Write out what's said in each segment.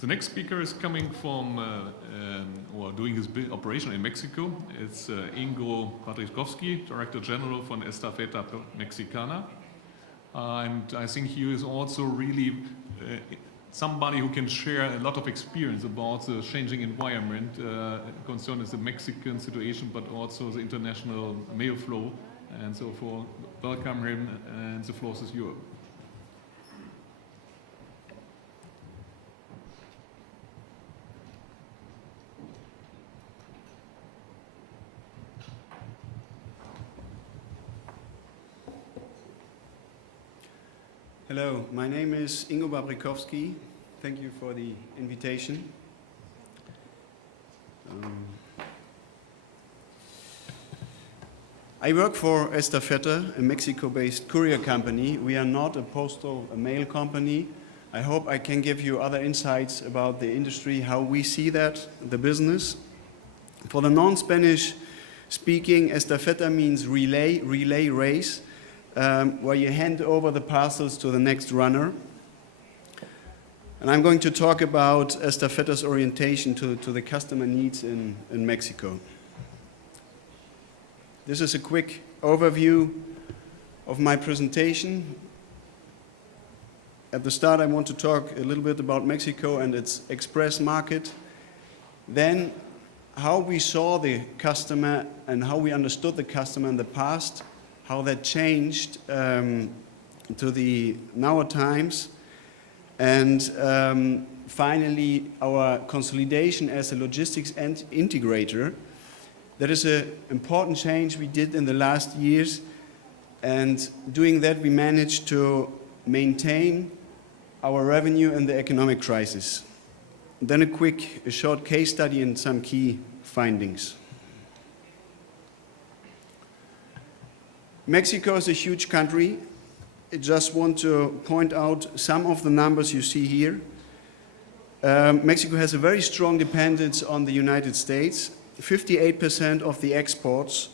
The next speaker is coming from, or doing his operation in Mexico. It's Ingo Babrikowski, Director General from Estafeta Mexicana. And I think he is also really somebody who can share a lot of experience about the changing environment concerning the Mexican situation, but also the international mail flow. And so for welcome him, and the floor is yours. Hello, my name is Ingo Babrikowski. Thank you for the invitation. I work for Estafeta, a Mexico-based courier company. We are not a mail company. I hope I can give you other insights about the industry, how we see that, the business. For the non-Spanish speaking, Estafeta means relay race. Where you hand over the parcels to the next runner. And I'm going to talk about Estafeta's orientation to the customer needs in Mexico. This is a quick overview of my presentation. At the start, I want to talk a little bit about Mexico and its express market. Then, how we saw the customer and how we understood the customer in the past, how that changed to the now times, and finally our consolidation as a logistics and integrator. That is an important change we did in the last years, and doing that we managed to maintain our revenue in the economic crisis. Then a short case study and some key findings. Mexico is a huge country. I just want to point out some of the numbers you see here. Mexico has a very strong dependence on the United States. 58% of the exports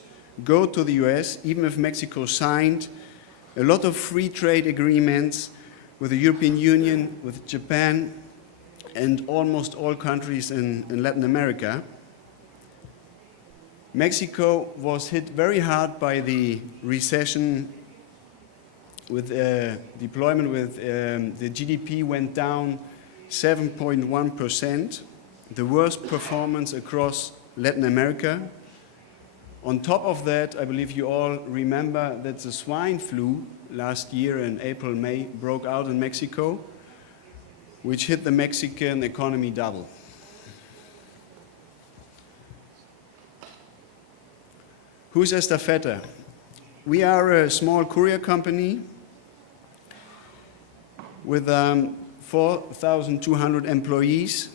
go to the US, even if Mexico signed a lot of free trade agreements with the European Union, with Japan, and almost all countries in Latin America. Mexico was hit very hard by the recession with deployment with the GDP went down 7.1%, the worst performance across Latin America. On top of that, I believe you all remember that the swine flu last year in April, May broke out in Mexico, which hit the Mexican economy double. Who's Estafeta? We are a small courier company with 4,200 employees.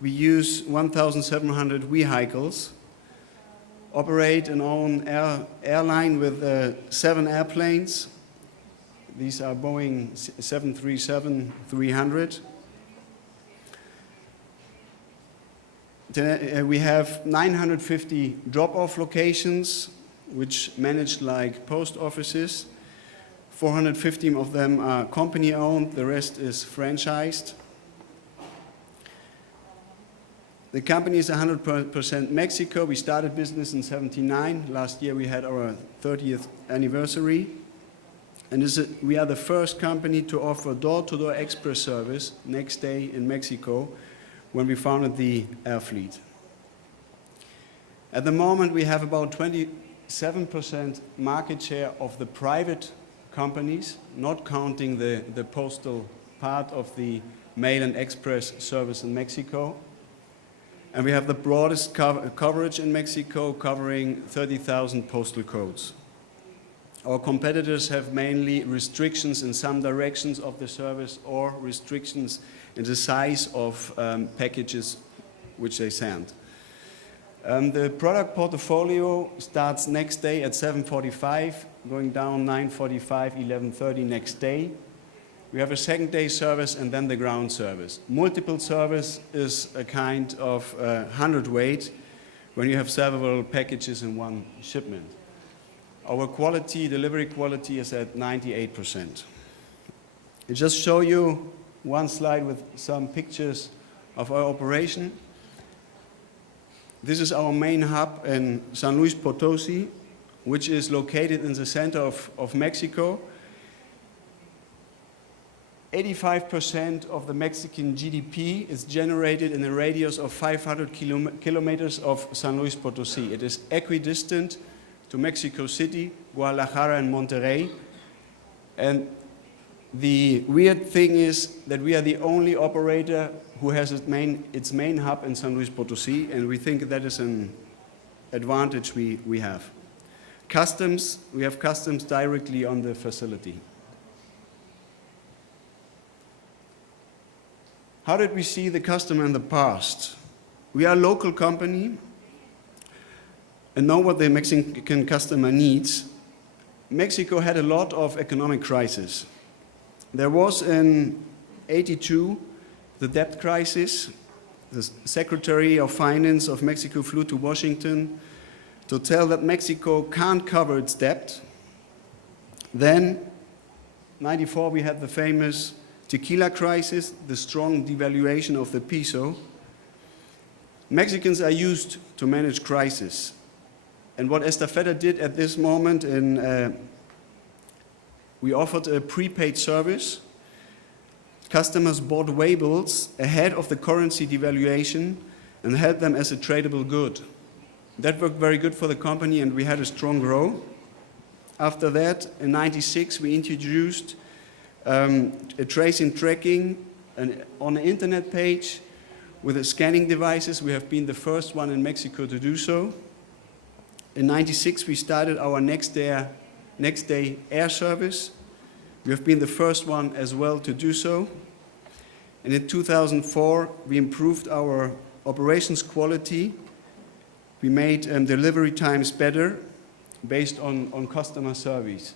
We use 1,700 vehicles, operate an own airline with 7 airplanes. These are Boeing 737-300. We have 950 drop-off locations, which managed like post offices. 450 of them are company-owned, the rest is franchised. The company is 100% Mexico. We started business in '79. Last year we had our 30th anniversary. And we are the first company to offer door-to-door express service next day in Mexico, when we founded the air fleet. At the moment, we have about 27% market share of the private companies, not counting the postal part of the mail and express service in Mexico. And we have the broadest coverage in Mexico, covering 30,000 postal codes. Our competitors have mainly restrictions in some directions of the service or restrictions in the size of packages which they send. The product portfolio starts next day at 7:45, going down 9:45, 11:30 next day. We have a second day service and then the ground service. Multiple service is a kind of 100-weight when you have several packages in one shipment. Our delivery quality is at 98%. I just show you one slide with some pictures of our operation. This is our main hub in San Luis Potosí, which is located in the center of Mexico. 85% of the Mexican GDP is generated in a radius of 500 kilometers of San Luis Potosí. It is equidistant to Mexico City, Guadalajara, and Monterrey. And the weird thing is that we are the only operator who has its main hub in San Luis Potosí, and we think that is an advantage we have. Customs, we have customs directly on the facility. How did we see the customer in the past? We are a local company and know what the Mexican customer needs. Mexico had a lot of economic crisis. There was in '82 the debt crisis. The Secretary of Finance of Mexico flew to Washington to tell that Mexico can't cover its debt. Then, '94, we had the famous Tequila Crisis, the strong devaluation of the peso. Mexicans are used to manage crisis. And what Estafeta did at this moment, we offered a prepaid service. Customers bought waybills ahead of the currency devaluation and held them as a tradable good. That worked very good for the company, and we had a strong growth. After that, in '96, we introduced a tracing tracking on an internet page with the scanning devices. We have been the first one in Mexico to do so. In '96, we started our next day air service. We have been the first one as well to do so. And in 2004, we improved our operations quality. We made delivery times better based on customer service.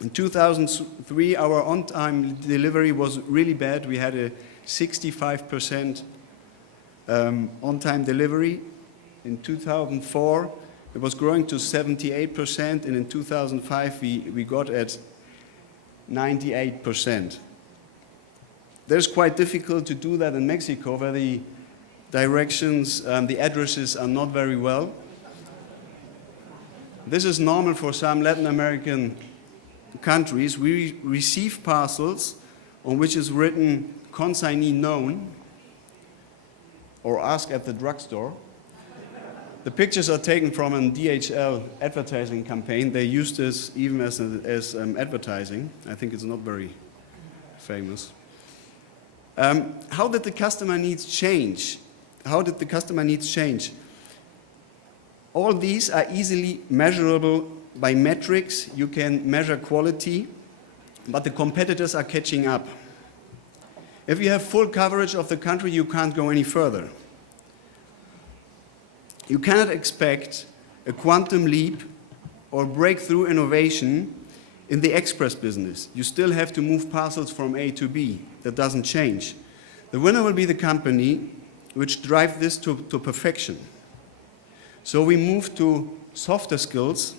In 2003, our on-time delivery was really bad. We had a 65% on-time delivery. In 2004, it was growing to 78%, and in 2005, we got at 98%. That's quite difficult to do that in Mexico, where the directions, the addresses are not very well. This is normal for some Latin American countries. We receive parcels on which is written consignee known or ask at the drugstore. The pictures are taken from a DHL advertising campaign. They used this even as advertising. I think it's not very famous. How did the customer needs change? How did the customer needs change? All these are easily measurable by metrics. You can measure quality, but the competitors are catching up. If you have full coverage of the country, you can't go any further. You cannot expect a quantum leap or breakthrough innovation in the express business. You still have to move parcels from A to B. That doesn't change. The winner will be the company which drives this to perfection. So we moved to softer skills.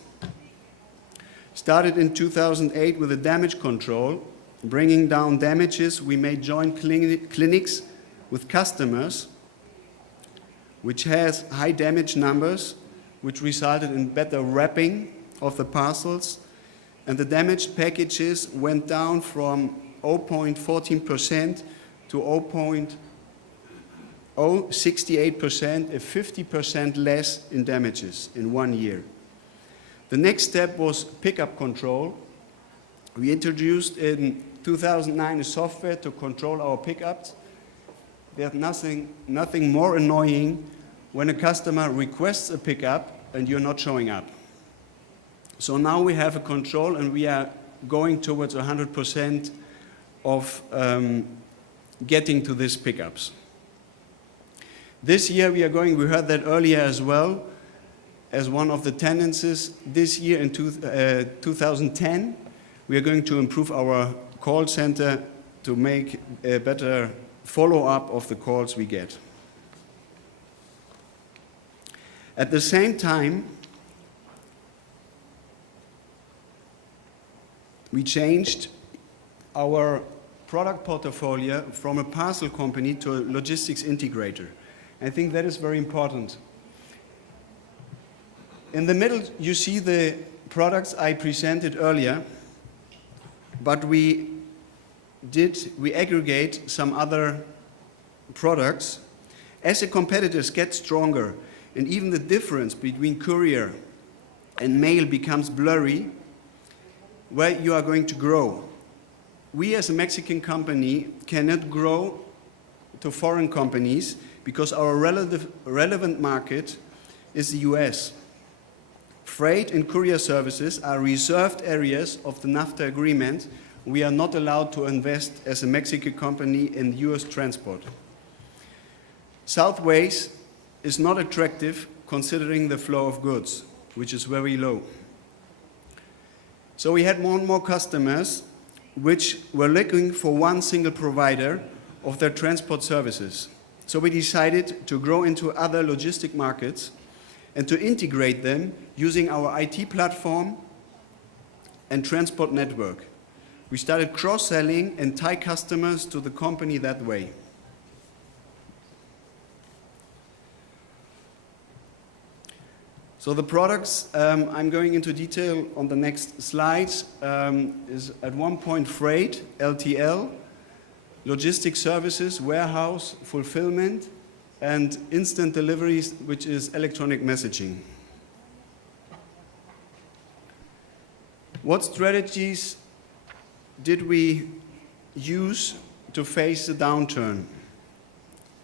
Started in 2008 with a damage control, bringing down damages. We made joint clinics with customers, which has high damage numbers, which resulted in better wrapping of the parcels. And the damaged packages went down from 0.14% to 0.068%, a 50% less in damages in 1 year. The next step was pickup control. We introduced in 2009 a software to control our pickups. There's nothing more annoying when a customer requests a pickup and you're not showing up. So now we have a control, and we are going towards 100% of getting to these pickups. This year we heard that earlier as well, as one of the tendencies. This year in 2010, we are going to improve our call center to make a better follow-up of the calls we get. At the same time, we changed our product portfolio from a parcel company to a logistics integrator. I think that is very important. In the middle, you see the products I presented earlier, but we aggregate some other products. As the competitors get stronger and even the difference between courier and mail becomes blurry, where you are going to grow. We as a Mexican company cannot grow to foreign companies because our relevant market is the US. Freight and courier services are reserved areas of the NAFTA agreement. We are not allowed to invest as a Mexican company in US transport. Southways is not attractive considering the flow of goods, which is very low. So we had more and more customers which were looking for one single provider of their transport services. So we decided to grow into other logistic markets and to integrate them using our IT platform and transport network. We started cross-selling and tie customers to the company that way. So the products, I'm going into detail on the next slides, is at one point freight, LTL, logistic services, warehouse, fulfillment, and instant deliveries, which is electronic messaging. What strategies did we use to face the downturn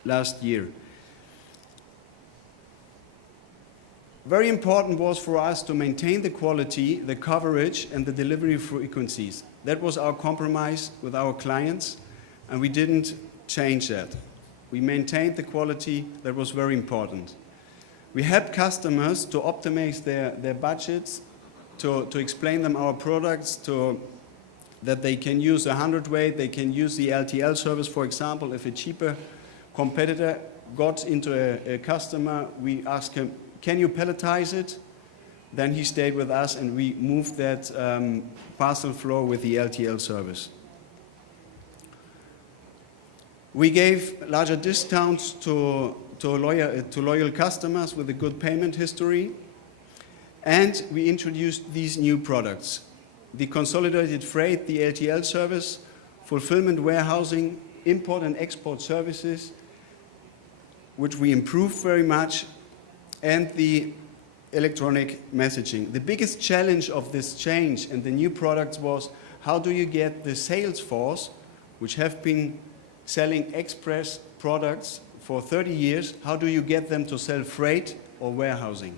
last year? Very important was for us to maintain the quality, the coverage, and the delivery frequencies. That was our compromise with our clients, and we didn't change that. We maintained the quality. That was very important. We helped customers to optimize their budgets, to explain them our products, that they can use a 100-weight, they can use the LTL service, for example. If a cheaper competitor got into a customer, we asked him, can you palletize it? Then he stayed with us and we moved that parcel flow with the LTL service. We gave larger discounts to loyal customers with a good payment history. And we introduced these new products: the consolidated freight, the LTL service, fulfillment warehousing, import and export services, which we improved very much, and the electronic messaging. The biggest challenge of this change and the new products was, how do you get the sales force, which have been selling express products for 30 years, how do you get them to sell freight or warehousing?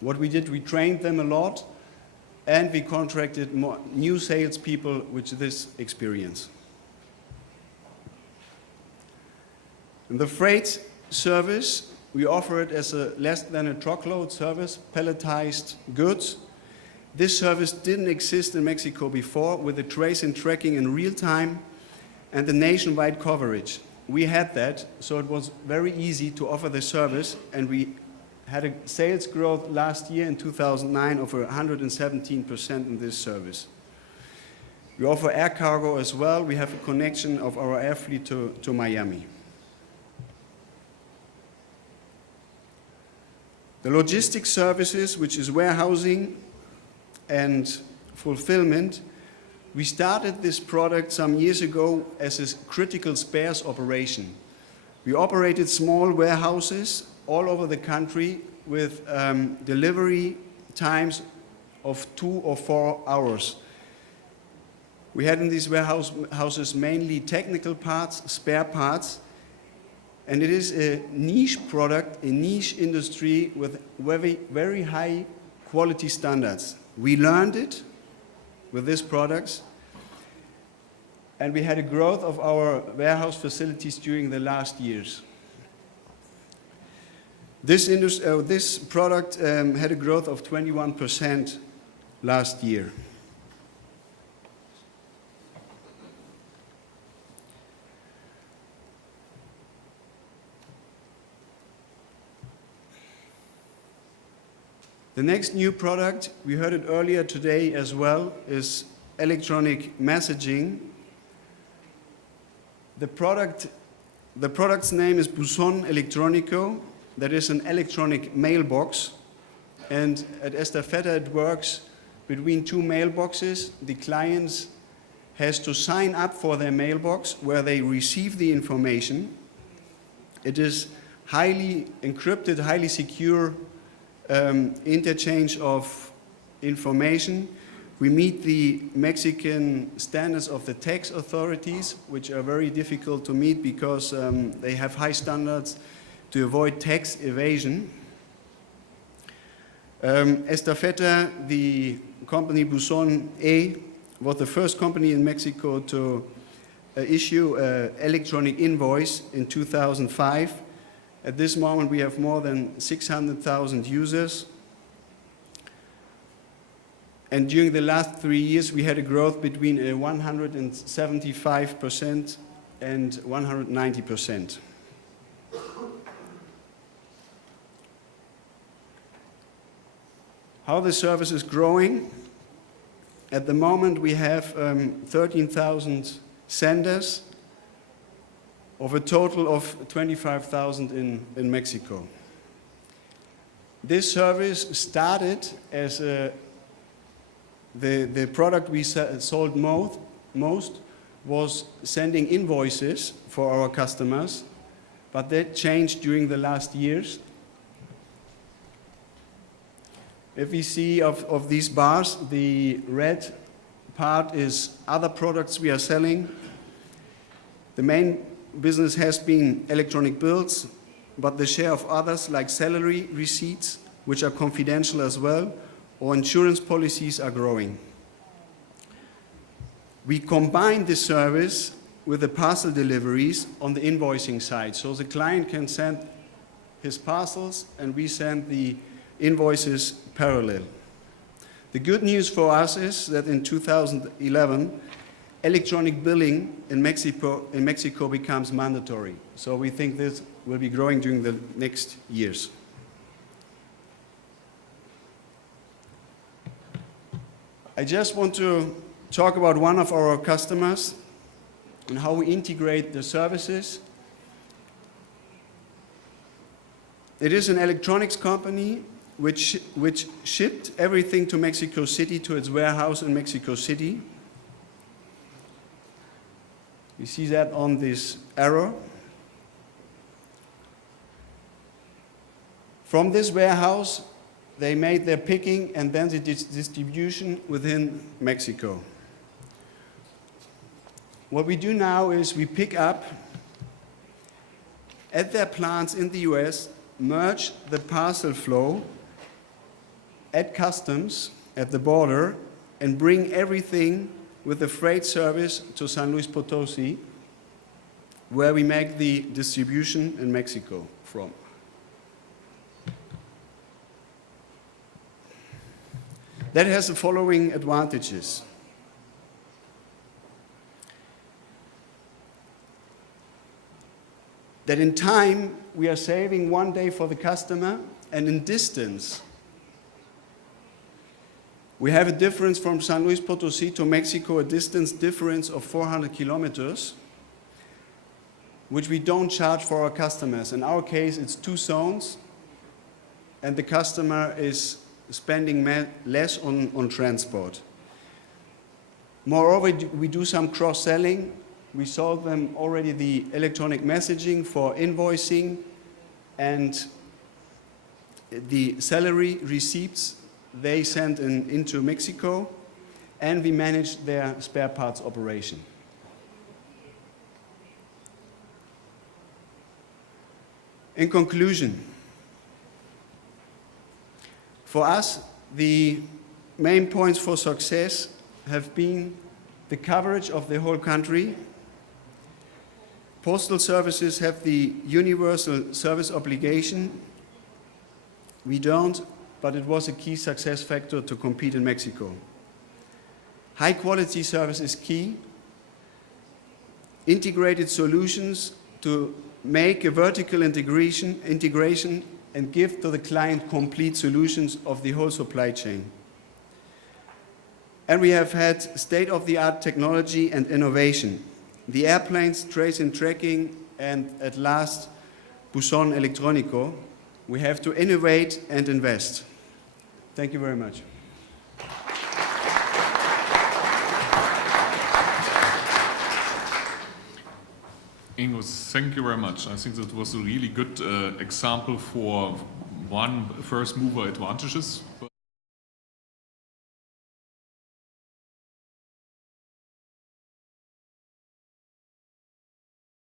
What we did, we trained them a lot, and we contracted more new salespeople with this experience. In the freight service, we offer it as a less than a truckload service, palletized goods. This service didn't exist in Mexico before, with the trace and tracking in real time and the nationwide coverage. We had that, so it was very easy to offer the service, and we had a sales growth last year in 2009 of 117% in this service. We offer air cargo as well. We have a connection of our air fleet to Miami. The logistics services, which is warehousing and fulfillment, we started this product some years ago as a critical spares operation. We operated small warehouses all over the country with delivery times of 2 or 4 hours. We had in these warehouses mainly technical parts, spare parts, and it is a niche product, a niche industry with very, very high quality standards. We learned it with these products, and we had a growth of our warehouse facilities during the last years. This product had a growth of 21% last year. The next new product, we heard it earlier today as well, is electronic messaging. The product's name is Buzón Electrónico. That is an electronic mailbox. And at Estafeta it works between two mailboxes. The clients has to sign up for their mailbox where they receive the information. It is highly encrypted, highly secure interchange of information. We meet the Mexican standards of the tax authorities, which are very difficult to meet because they have high standards to avoid tax evasion. Estafeta, the company Buzón E, was the first company in Mexico to issue an electronic invoice in 2005. At this moment, we have more than 600,000 users. And during the last 3 years, we had a growth between 175% and 190%. How the service is growing? At the moment, we have 13,000 senders of a total of 25,000 in Mexico. This service started as the product we sold most was sending invoices for our customers, but that changed during the last years. If we see of these bars, the red part is other products we are selling. The main business has been electronic bills, but the share of others like salary receipts, which are confidential as well, or insurance policies are growing. We combine this service with the parcel deliveries on the invoicing side. So the client can send his parcels and we send the invoices parallel. The good news for us is that in 2011, electronic billing in Mexico becomes mandatory. So we think this will be growing during the next years. I just want to talk about one of our customers and how we integrate the services. It is an electronics company which shipped everything to Mexico City, to its warehouse in Mexico City. You see that on this arrow. From this warehouse, they made their picking and then the distribution within Mexico. What we do now is we pick up at their plants in the US, merge the parcel flow at customs, at the border, and bring everything with the freight service to San Luis Potosi, where we make the distribution in Mexico from. That has the following advantages. That in time, we are saving 1 day for the customer, and in distance, we have a difference from San Luis Potosi to Mexico, a distance difference of 400 kilometers, which we don't charge for our customers. In our case, it's 2 zones, and the customer is spending less on transport. Moreover, we do some cross-selling. We sold them already the electronic messaging for invoicing and the salary receipts they sent into Mexico, and we managed their spare parts operation. In conclusion, for us, the main points for success have been the coverage of the whole country. Postal services have the universal service obligation. We don't, but it was a key success factor to compete in Mexico. High quality service is key. Integrated solutions to make a vertical integration and give to the client complete solutions of the whole supply chain. And we have had state-of-the-art technology and innovation. The airplanes, trace and tracking, and at last, Buson Electronico. We have to innovate and invest. Thank you very much. Ingo, thank you very much. I think that was a really good example for one first mover advantages.